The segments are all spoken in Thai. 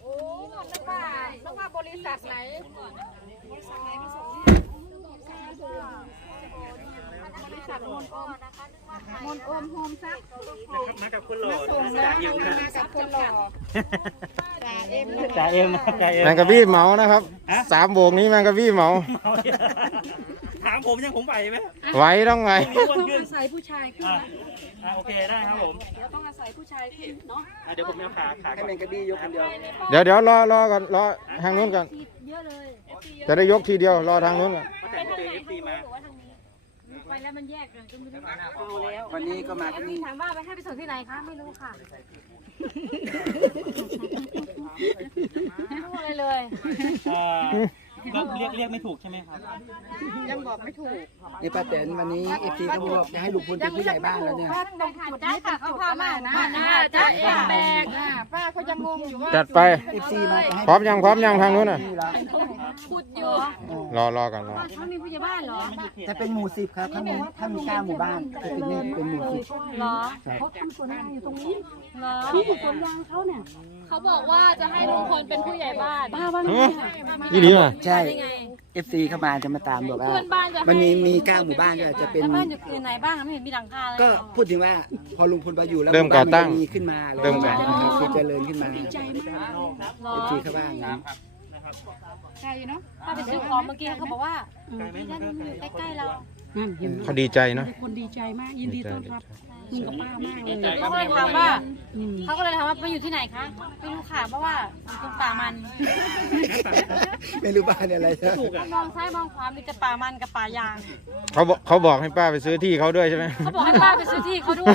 อ้นึกว่าบริษัทไหนมาส่งบริษัทมนโอมนะคะมนโอมโฮมซักมากับคุณหล่อส่งแล้วมากับคนหล่อจ่าเอ็มจ่าเอ็มแมงกะบี้เหมานะครับ3 โบกนี้แมงกะบี้เหมาถามผมยังผมไหวไหมไหวต้องไงต้องอาศัยผู้ชายขึ้นโอเคได้ครับผมเดี๋ยวต้องอาศัยผู้ชายขึ้นเนาะเดี๋ยวผมเอาขาให้แมงกะบี้ยกคนเดียวเดี๋ยวรอก่อนรอทางนู้นก่อนเยอะเลยจะได้ยกทีเดียวรอทางนู้นก่อนแต่งตัวเอฟซีมาไปแล้วมันแยกกันก็ไม่รู้เอาแล้ววันนี้ก็มาที่นี่ถามว่าไปให้ไปส่งที่ไหนคะไม่รู้ค่ะไม่รู้อะไรเลยก็เรียกไม่ถูกใช่ไหมครับยังบอกไม่ถูกนี่ป้าแตนวันนี้เอฟซีเขาบอกจะให้ลุงพลเป็นผู้ใหญ่บ้านแล้วเนี่ยป้าต้องจุดนี้ค่ะเขาพามานะจ้าเอ็มแบกป้าเขายังงงอยู่ว่าจัดไปเอฟซีมาจะให้พร้อมยังทางนู้นน่ะขุดอยู่รอก่อนรอเขามีผู้ใหญ่บ้านเหรอจะเป็นหมู่10ครับถ้ามี9 หมู่บ้านจะเป็นนี่เป็นหมู่10 เหรอเขาทำสวนยางอยู่ตรงนี้เหรอที่สวนยางเขาเนี่ยเขาบอกว่าจะให้ลุงพลเป็นผู้ใหญ่บ้านป้าว่าไงยี่ดีอ่ะใช่เอฟซีเข้ามาจะมาตามบอกว่าเพื่อนบ้านจะให้มันมี9 หมู่บ้านก็จะเป็นบ้านอยู่ไหนบ้างไม่เห็นมีหลังคาเลยก็พูดถึงว่าพอลุงพลมาอยู่แล้วเริ่มก่อตั้งหมู่บ้านมันจะมีขึ้นมาเริ่มก่อคือเจริญขึ้นมาเหรเออฟซีเข้าบ้านนะใช่เนาะป้าไปซื้อของเมื่อกี้เขาบอกว่าที่นั่นอยู่ใกล้ๆเราเขาดีใจเนาะคนดีใจมากยินดีต้อนรับลุงกับป้ามากเลยเขาก็เลยถามว่าเขาก็เลยถามว่าไปอยู่ที่ไหนคะไม่รู้ค่ะเพราะว่าอยู่ตรงป่ามันไม่รู้บ้านอะไรใช่ไหมมองซ้ายมองขวามีแต่ป่ามันกับป่ายางเขาบอกให้ป้าไปซื้อที่เขาด้วยใช่ไหมเขาบอกให้ป้าไปซื้อที่เขาด้วย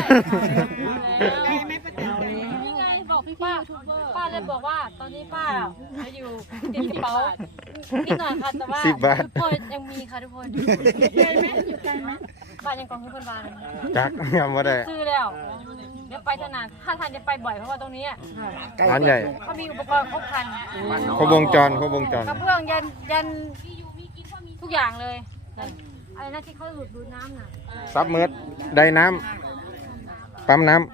นี่ไงบอกพี่ป้าเลยบอกว่าตอนนี้ป้าจะอยู่ติดกระเป๋านิดหน่อยค่ะแต่ว่าทุกคนยังมีค่ะทุกคนอยู่ไกลไหมอยู่ไกลไหมบ้านยังกองทุนคนบ้านจักยำว่าได้ซื้อแล้วเดี๋ยวไปถนัดถ้าทันจะไปบ่อยเพราะว่าตรงนี้ร้านใหญ่เขามีอุปกรณ์ครบครันเขาวงจรกระเบื้องยันทุกอย่างเลยอะไรนะที่เขาดูดน้ำน่ะซับเมิร์ดไดน้ำปั๊มน้ำ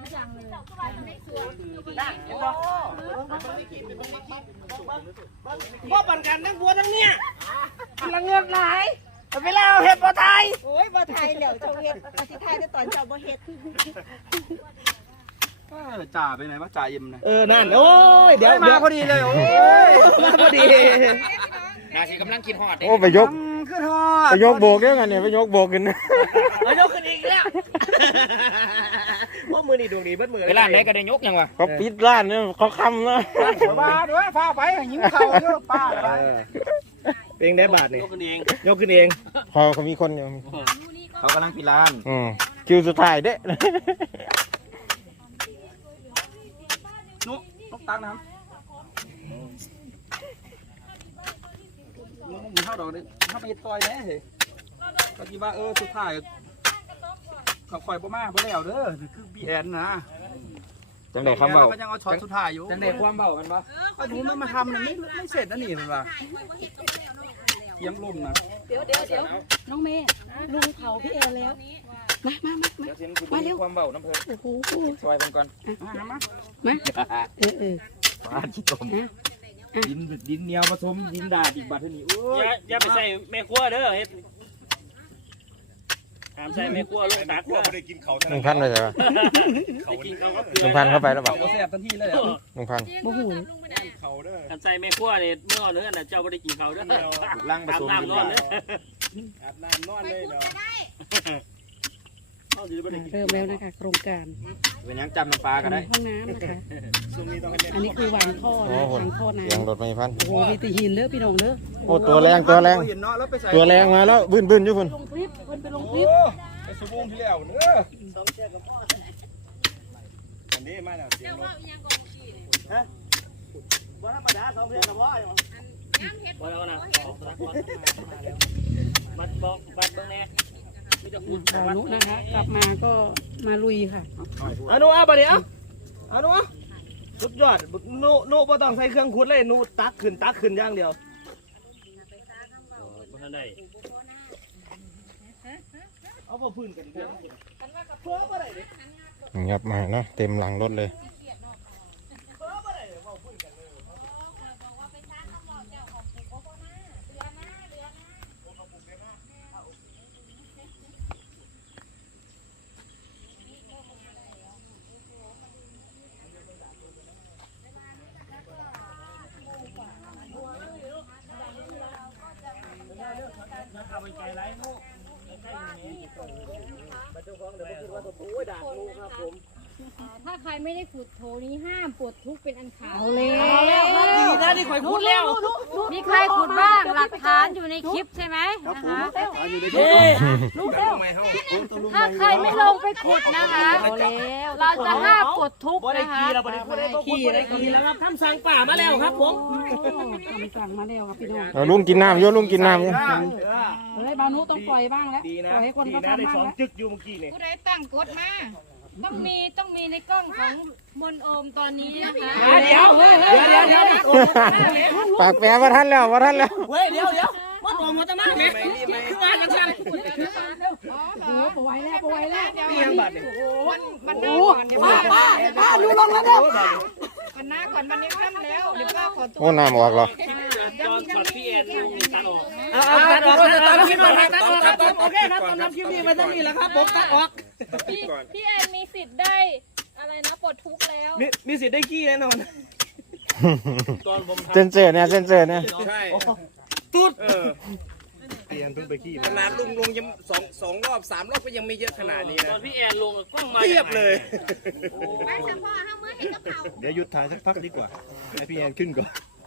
พ่อปั่นกันทั้งบัวทั้งเนี่ยละเงินหลายไปแล้วเห็ดปลาไทยโอ้ยบ่ไทยเหลียวเจ้าเฮ็ดอาทิตย์ไทยได้ตอนเจ้าบ่เฮ็ดจ่าไปไหนวะจ่าเอ็มนะนั่นโอ้ยเดี๋ยวมาพอดีเลยโอ้ยมาพอดีนาทีกำลังกินหอดโอ้ไปยกขึ้นฮอไปยกโบกเดียวกันเนี่ยไปยกโบกกันเอายกขึ้นอีกแล้วว่ามือนี่ดวงดีเบิ้ลมือเวลาไหนก็ได้ยกยังวะเขาปิดร้านเนี่ยเขาคำนะมาด้วยฟ้าไปหิ้งเข่าเยอะป้าเพลงได้บาทนี่ยกขึ้นเองยกขึ้นเองเขามีคนอยู่เขากำลังปิดร้านคิวสุดท้ายเด้นุ๊กตังน้ำมึงเข้าดอกนี่ถ้าไปต่อยแน่เหรอก็คิดว่าสุดท้ายขับคอยประมาณไปแล้วเด้อคือบีแอนนะจังไดคำเบาก็ยังเอาช็อตสุดท้ายอยู่จังเด็กความเบากันปะก็หนูมันมาทำเนี่ยไม่เสร็จนะนี่มันว่าเยี่ยมลุ่มนะเดี๋ยวน้องเมย์ลุงเผาพี่แอร์แล้วมาเดี๋ยวเซ็นคุณดูความเบาน้ำเพลินโอ้โหซอยมันก่อนมาเออปลาขี้ตมดินเหนียวผสมดินดาดอีกบาทนี้อย่าไปใส่แม่ครัวเด้อเฮ็ดห้ามใส่แม่ครัวลูกตักก็ไม่ได้กินเขา 1,000ไปใช่ปะกินเขาก็เกลือ 1,000เข้าไปแล้วเปล่าเขาแซ่บทันทีเลย 1,000 โอ้โหกันใส่แม่ครัวเนี่ยเมื่อเนื้อน่ะเจ้าไม่ได้กินเขาเด้อล้างผสมดินดาดอาบน้ำนอนเลยเดี๋ยวเริ่มแล้วนะคะโครงการเป็นยังจำน้ำปลากันได้ห้องน้ำนะคะอันนี้คือวางท่อนะวางท่อน้เสียงรถไม่พันำโอ้โหมีตีหินเด้อพี่น้องเด้อโอ้ตัวแรงตัวแรงมาแล้วบึ้นอยู่พุ่นลงคลิปคนไปลงคลิปไปสบู่ที่แล้วเด้ออันนี้มาแล้วเสียงรถฮะว่าธรรมดา2เดือนกับว่าอยู่ว่าแล้วนะบัดบอกบัดเบิ่งแน่สาวนุนะคะกลับมาก็มาลุยค่ะอนุอ่ะบัดนี้อนุสุดยอดนุบ่ต้องใส่เครื่องขุดเลยนุตักขึ้นอย่างเดียวบ่ทันได้เอาบ่พื้นกันเด้อเพิ่มบ่ได้เด้งับมานะเต็มหลังรถเลยถ้าใครไม่ได้ขุดโถนี้ห้ามปลดทุกข์เป็นอันขาดเอาเลยดีนะที่ข่อยพูดแล้วมีใครขุดบ้างหลักฐานอยู่ในคลิปใช่ไหมนะคะ ถ้าใครไม่ลงไปขุดนะคะเอาแล้วเราจะห้ามปลดทุกข์บ่ได้นะคะขี่เราบ่ได้พูดได้ต้องพูดบ่ได้ขี่แล้วครับทำสั่งป่ามาแล้วครับผมคำสั่งมาแล้วครับพี่น้องเอาลุงกินน้ำโยลุงกินน้ำโยเฮ้ยบานุต้องปล่อยบ้างแล้วปล่อยให้คนเขาทำบ้างแล้วจึกอยู่เมื่อกี้นี่ผู้ใดตั้งกฎมาต้องมีในกล้องของมนโอมตอนนี้นะคะเดี๋ยวปากแปรว่าท่านแล้วว่าท่านแล้วเว้ยเดี๋ยวมันออกมาตะมากแม่คือว่าจังซั่นโอ้ปล่อยแล้วปล่อยแล้วเตียงบัดนี่มันหน้าก่อนเดี๋ยวป้าดูลงแล้วเนี่ยมันหน้าก่อนมันนี้ค่ำแล้วเดี๋ยวป้าขอตัวโอ้น้ำออกเหรอจอนช็อตพี่แอนลุงตัดออกตัดออกโอเคครับตอนรับคลิปนี้มาตั้งนี้แล้วครับผมตัดออกพี่แอนมีสิทธิ์ได้อะไรนะปลดทุกข์แล้วมีสิทธิ์ได้ขี้แน่นอนตอนผมเซนเซอร์เนี่ยเซนเซอร์เนี่ยใช่ตุ๊ดขนาดลุงยังสองรอบสามรอบก็ยังไม่เยอะขนาดนี้ตนะอนพี่แอนลงกล้องมาเทียบเลยไปสัมพ่อห้ามื้อเห็นกับเขาเดี๋ยวหยุดถ่ายสักพักดีกว่า ให้พี่แอนขึ้นก่อน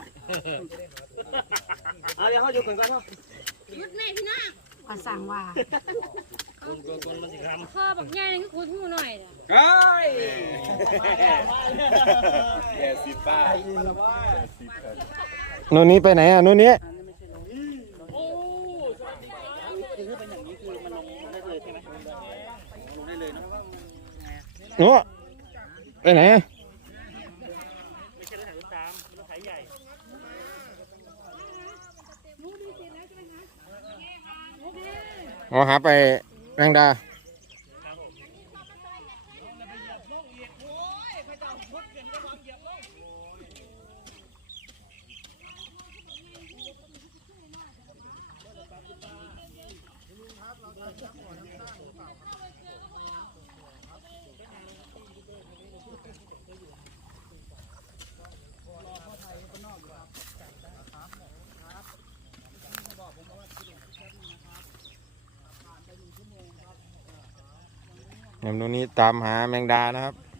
เอาเดี๋ยวเขาอยู่กันก่อนเนาะยุดแม่พี่น้าก็สั่งว่าคนมันสิครับข้อแบบง่ายนึงคือขุดหูหน่อยน่ะเอ้ยโน่นนี้ไปไหนอ่ะโน่นนี้โน่ไปไหนอะอ๋อหาไปแมงดา ตรงนี้ตามหาแมงดานะครับ